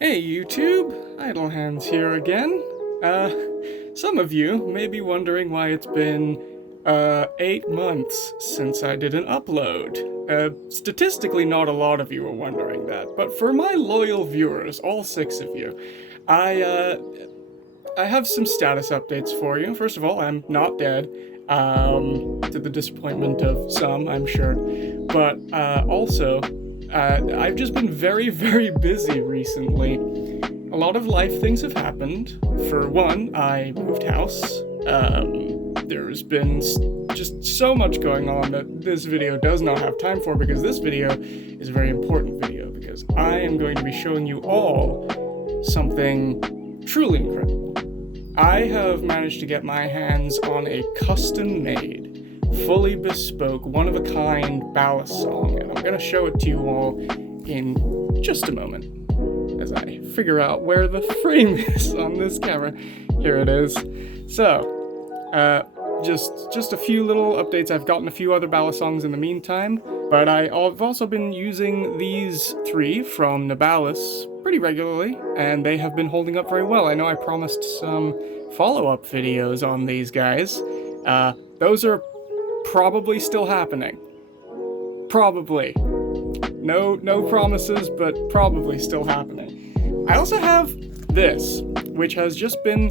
Hey YouTube, Idle Hands here again. Some of you may be wondering why it's been, 8 months since I did an upload. Statistically, not a lot of you are wondering that, but for my loyal viewers, all 6 of you, I, uh, I have some status updates for you. First of all, I'm not dead, to the disappointment of some, I'm sure. But, also, I've just been very, very busy recently. A lot of life things have happened. For one, I moved house. There's been just so much going on that this video does not have time for, because this video is a very important video, because I am going to be showing you all something truly incredible. I have managed to get my hands on a custom-made, fully bespoke, one-of-a-kind Balisong, and I'm going to show it to you all in just a moment as I figure out where the frame is on this camera. Here it is. So, just a few little updates. I've gotten a few other Balisongs in the meantime, but I've also been using these 3 from Nabalis pretty regularly, and they have been holding up very well. I know I promised some follow-up videos on these guys. Those are probably still happening. Probably. No promises, but probably still happening. I also have this, which has just been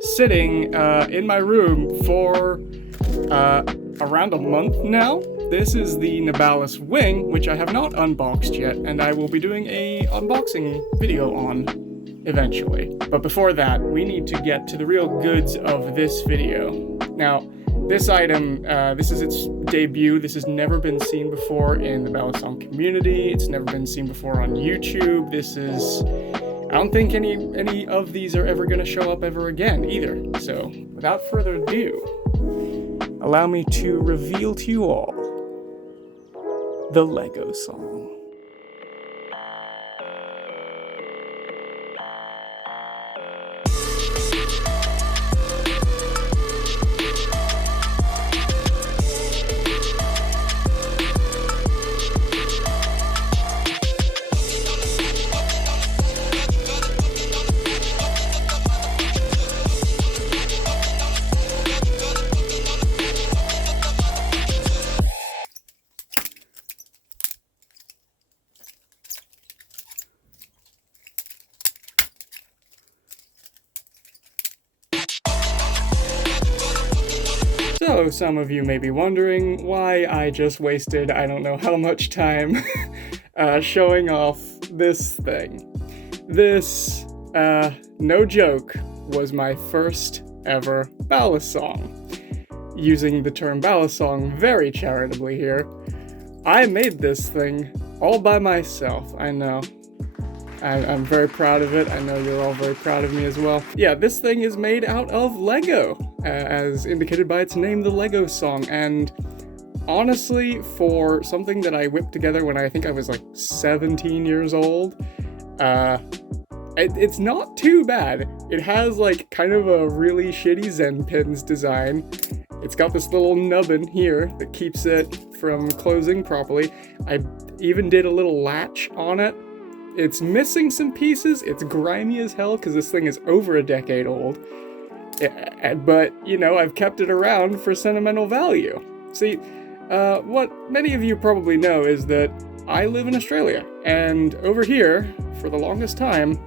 sitting in my room for around a month now. This is the Nabalis Wing, which I have not unboxed yet, and I will be doing a unboxing video on eventually. But before that, we need to get to the real goods of this video. Now, this item, this is its debut. This has never been seen before in the Balisong community. It's never been seen before on YouTube. I don't think any of these are ever going to show up ever again either. So, without further ado, allow me to reveal to you all the Lego song. So, some of you may be wondering why I just wasted I don't know how much time showing off this thing. This, no joke, was my first ever Balisong. Using the term Balisong very charitably here. I made this thing all by myself, I know. I'm very proud of it. I know you're all very proud of me as well. Yeah, this thing is made out of Lego, as indicated by its name, the Lego Song, and honestly, for something that I whipped together when I think I was like 17 years old, it's not too bad. It has like kind of a really shitty Zen pins design. It's got this little nubbin here that keeps it from closing properly. I even did a little latch on it. It's missing some pieces. It's grimy as hell because this thing is over a decade old. But, you know, I've kept it around for sentimental value. See, what many of you probably know is that I live in Australia, and over here, for the longest time,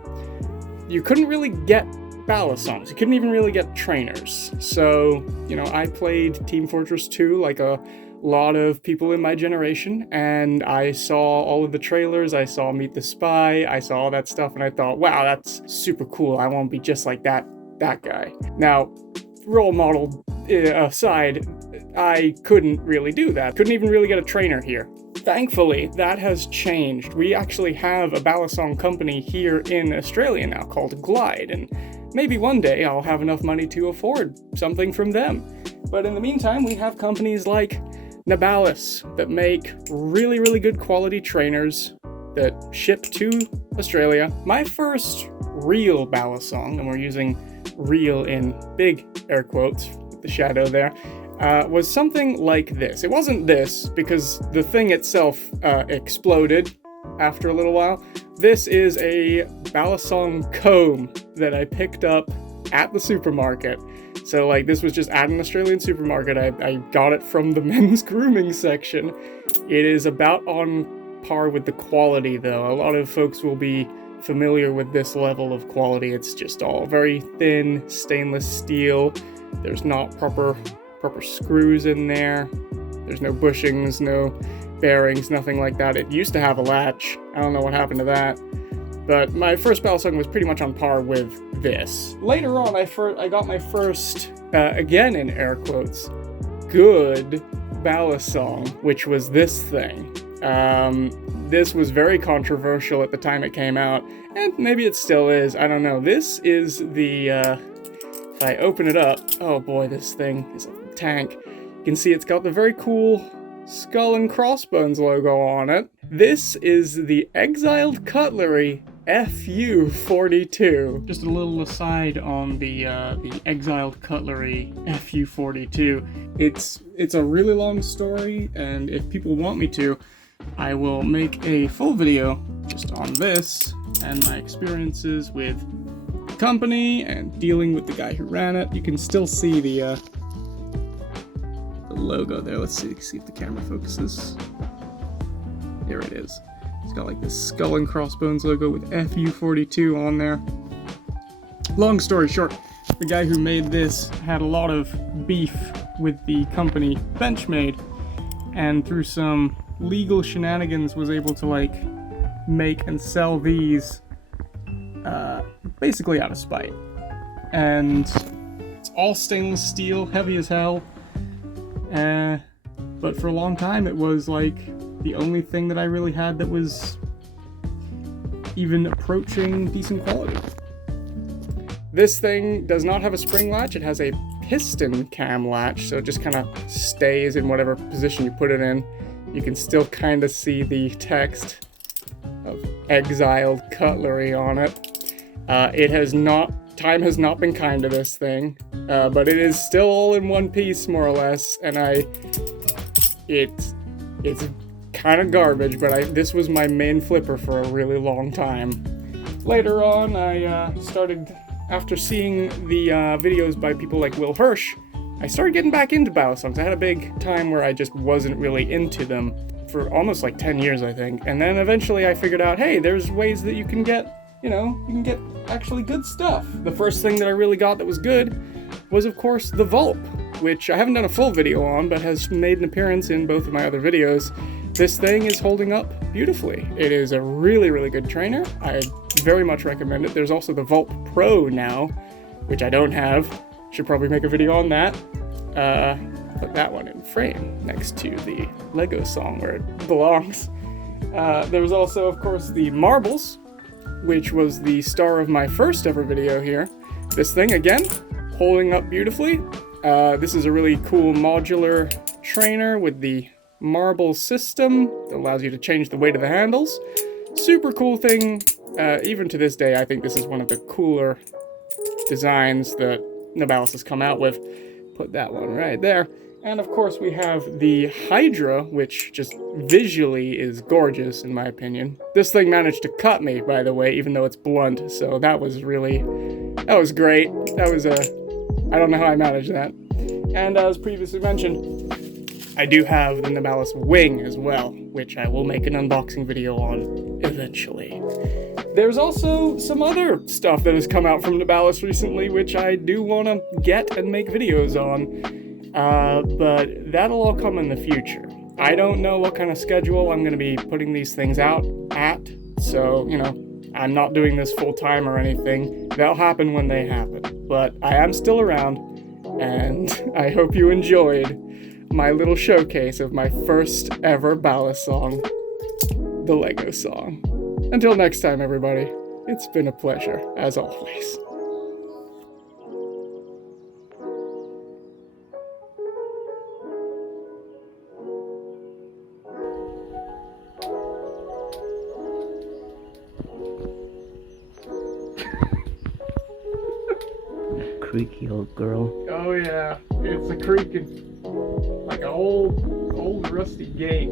you couldn't really get Balisongs. You couldn't even really get trainers. So, you know, I played Team Fortress 2 like a lot of people in my generation, and I saw all of the trailers, I saw Meet the Spy, I saw all that stuff, and I thought, wow, that's super cool. I want to be just like that guy. Now, role model aside, I couldn't really do that. Couldn't even really get a trainer here. Thankfully, that has changed. We actually have a Balisong company here in Australia now called Glide, and maybe one day I'll have enough money to afford something from them. But in the meantime, we have companies like Nabalis that make really, really good quality trainers that ship to Australia. My first real Balisong, and we're using real in big air quotes with the shadow there, was something like this. It wasn't this, because the thing itself exploded after a little while. This is a Balisong comb that I picked up at the supermarket. So like this was just at an Australian supermarket. I got it from the men's grooming section. It is about on par with the quality though. A lot of folks will be familiar with this level of quality. It's just all very thin stainless steel. There's not proper screws in there. There's no bushings, no bearings, nothing like that. It used to have a latch. I don't know what happened to that. But my first Balisong was pretty much on par with this. Later on, I got my first, again in air quotes, good Balisong, which was this thing. This was very controversial at the time it came out, and maybe it still is, I don't know. This is the, if I open it up, oh boy, this thing is a tank. You can see it's got the very cool skull and crossbones logo on it. This is the Exiled Cutlery FU42. Just a little aside on the Exiled Cutlery FU42. It's a really long story, and if people want me to, I will make a full video just on this and my experiences with the company and dealing with the guy who ran it. You can still see the logo there. Let's see if the camera focuses. There it is. It's got like this skull and crossbones logo with FU42 on there. Long story short, the guy who made this had a lot of beef with the company Benchmade, and through some legal shenanigans was able to like make and sell these basically out of spite. And it's all stainless steel, heavy as hell. But for a long time it was like the only thing that I really had that was even approaching decent quality. This thing does not have a spring latch, it has a piston cam latch, so it just kind of stays in whatever position you put it in. You can still kind of see the text of Exiled Cutlery on it. Time has not been kind to this thing, but it is still all in one piece, more or less, and it's kind of garbage, but this was my main flipper for a really long time. Later on, I started, after seeing the videos by people like Will Hirsch, I started getting back into Balisongs. I had a big time where I just wasn't really into them for almost like 10 years, I think. And then eventually I figured out, hey, there's ways that you can get, you can get actually good stuff. The first thing that I really got that was good was, of course, the Vulp, which I haven't done a full video on, but has made an appearance in both of my other videos. This thing is holding up beautifully. It is a really, really good trainer. I very much recommend it. There's also the Vulp Pro now, which I don't have. Should probably make a video on that. Put that one in frame next to the Lego song where it belongs. There was also, of course, the Marbles, which was the star of my first ever video here. This thing, again, holding up beautifully. This is a really cool modular trainer with the marble system that allows you to change the weight of the handles. Super cool thing. Even to this day, I think this is one of the cooler designs that Novalis has come out with. Put that one right there. And of course we have the Hydra, which just visually is gorgeous in my opinion. This thing managed to cut me, by the way, even though it's blunt, so that was great. That was I don't know how I managed that. And as previously mentioned, I do have the Novalis Wing as well, which I will make an unboxing video on eventually. There's also some other stuff that has come out from Novalis recently, which I do want to get and make videos on, but that'll all come in the future. I don't know what kind of schedule I'm going to be putting these things out at, so, I'm not doing this full time or anything. They'll happen when they happen, but I am still around, and I hope you enjoyed my little showcase of my first ever Balisong, the Lego song. Until next time, everybody, it's been a pleasure, as always. Creaky old girl. Oh yeah, it's a creaking, like an old rusty gate.